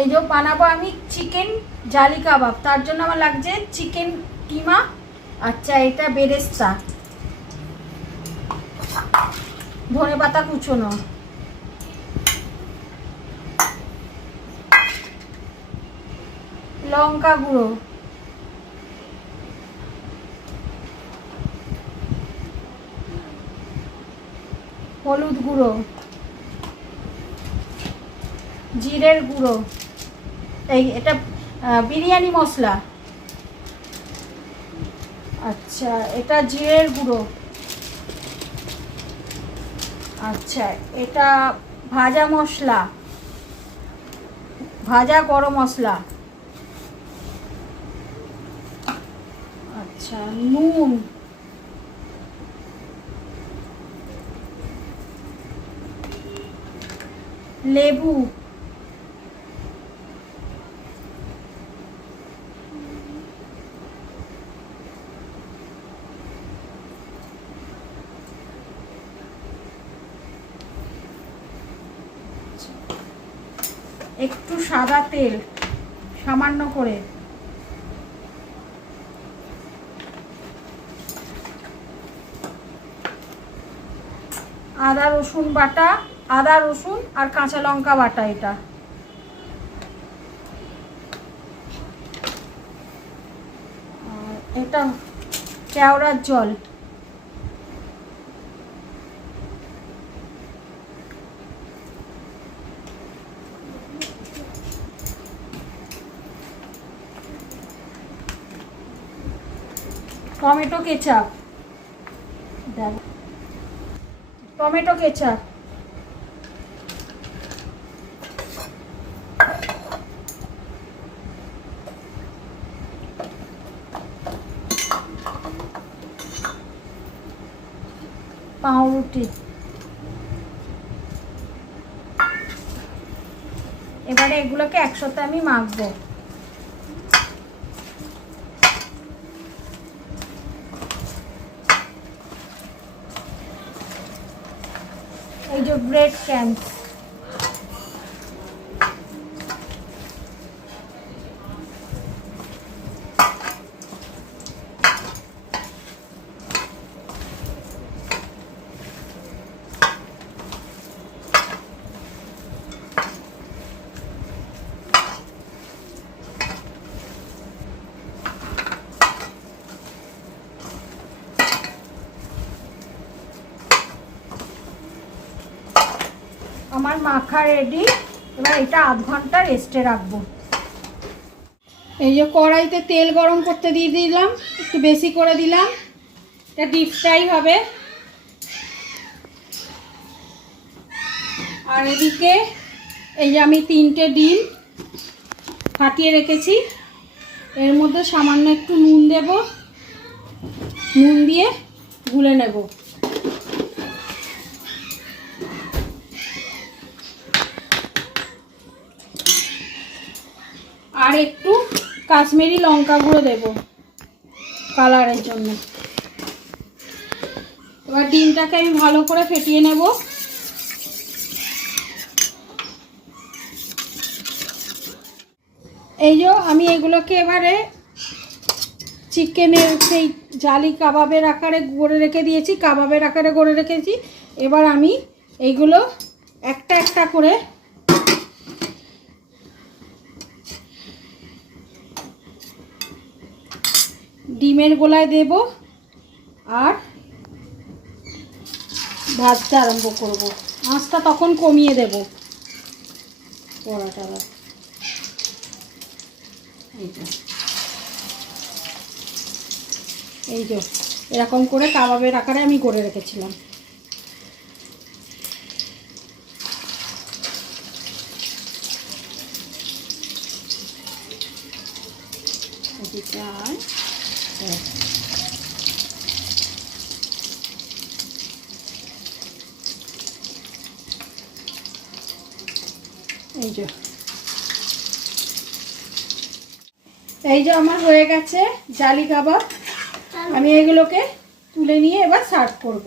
এই যে বানাবো আমি চিকেন জালি কাবাব। তার জন্য আমার লাগছে চিকেন কিমা, আচ্ছা এটা বেরেস্তা, ধনেপাতা কুচোনো, লঙ্কা গুঁড়ো, হলুদ গুঁড়ো, জিরের গুঁড়ো, এই এটা বিরিয়ানি মশলা, আচ্ছা এটা জিরের গুঁড়ো, আচ্ছা এটা ভাজা মশলা, ভাজা গরম মশলা, আচ্ছা নুন, লেবু, একটু সাদা তেল সামান্য করে, আদা রসুন বাটা, আদা রসুন আর কাঁচা লঙ্কা বাটা, এটা এটা কেওড়ার জল, টমেটো কেচাপ, টমেটো কেচাপ, পাউরুটি। এবারে এগুলোকে একসাথে আমি মাখবো। এই যে ব্রেড ক্যাম্প, আমার মাখা রেডি। এবার এটা আধ ঘন্টা রেস্টে রাখবো। এই যে কড়াইতে তেল গরম করতে দিয়ে দিলাম, একটু বেশি করে দিলাম, এটা ডিপ ফ্রাই হবে। আর এদিকে এই যে আমি 3টে ডিম ফাটিয়ে রেখেছি, এর মধ্যে সামান্য একটু নুন দেব, নুন দিয়ে গুলে নেব। আর একটু কাশ্মীরি লঙ্কা গুঁড়ো দেব কালারের জন্য। এবার ডিমটাকে আমি ভালো করে ফেটিয়ে নেব। এই যে আমি এগুলোকে এবারে চিকেনের সেই জালি কাবাবের আকারে গড়ে রেখে দিয়েছি, কাবাবের আকারে গড়ে রেখেছি। এবার আমি এইগুলো একটা একটা করে ডিমের গোলায় দেব আর ভাজতে আরম্ভ করব। আঁচটা তখন কমিয়ে দেব। পড়াটা এই যে এরকম করে কাবাবের আকারে আমি গড়ে রেখেছিলাম। এই যে আমার হয়ে গেছে জালি কাবাব। আমি এগুলোকে তুলে নিয়ে এবার সার্ভ করব।